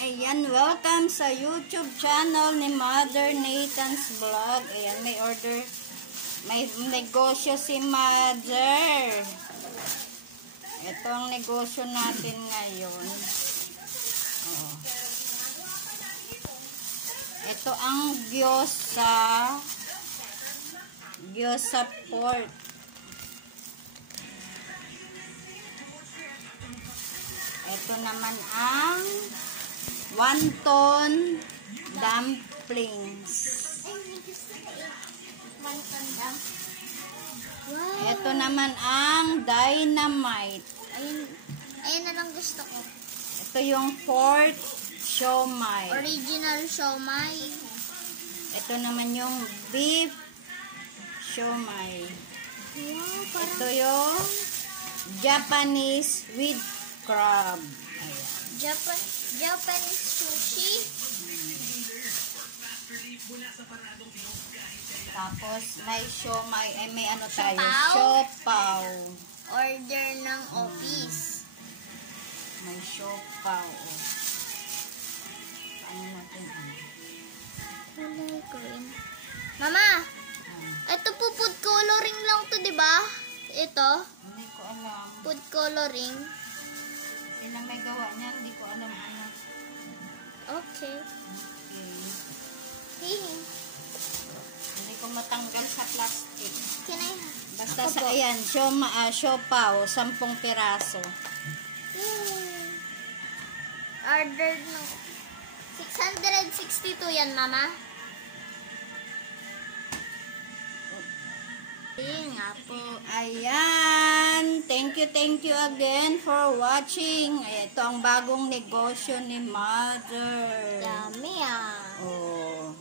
Ayan, welcome sa YouTube channel ni Mother Nathan's Vlog. Ayan, may order, may negosyo si Mother. Ito ang negosyo natin ngayon. Oh. Ito ang gyoza pork. Ito naman ang wonton dumplings. Ito naman ang dynamite. Ayun na lang gusto ko. Ito yung pork siomai. Original siomai. Ito naman yung beef siomai. Wow, parang Ito yung Japanese with crab. Japanese sushi. Tapos may siomai, may ano tayo, Siopaw? siopaw. Order ng office. May siopaw. Ano natin ano? Kulay green. Mama, ito po food coloring lang to, di ba? Ito, Hindi ko alam. food coloring. Sila may gawa niya, hindi ko alam ano. Okay. Okay. Hey, Hindi ko matanggal sa plastic. can I? Basta Ako sa po. ayan, siopaw, 10 piraso. Order ng 662 yan, Mama. Nga po. Ayan. Thank you again for watching. Ayan, ito ang bagong negosyo ni Mother. Yummy ah. Oh.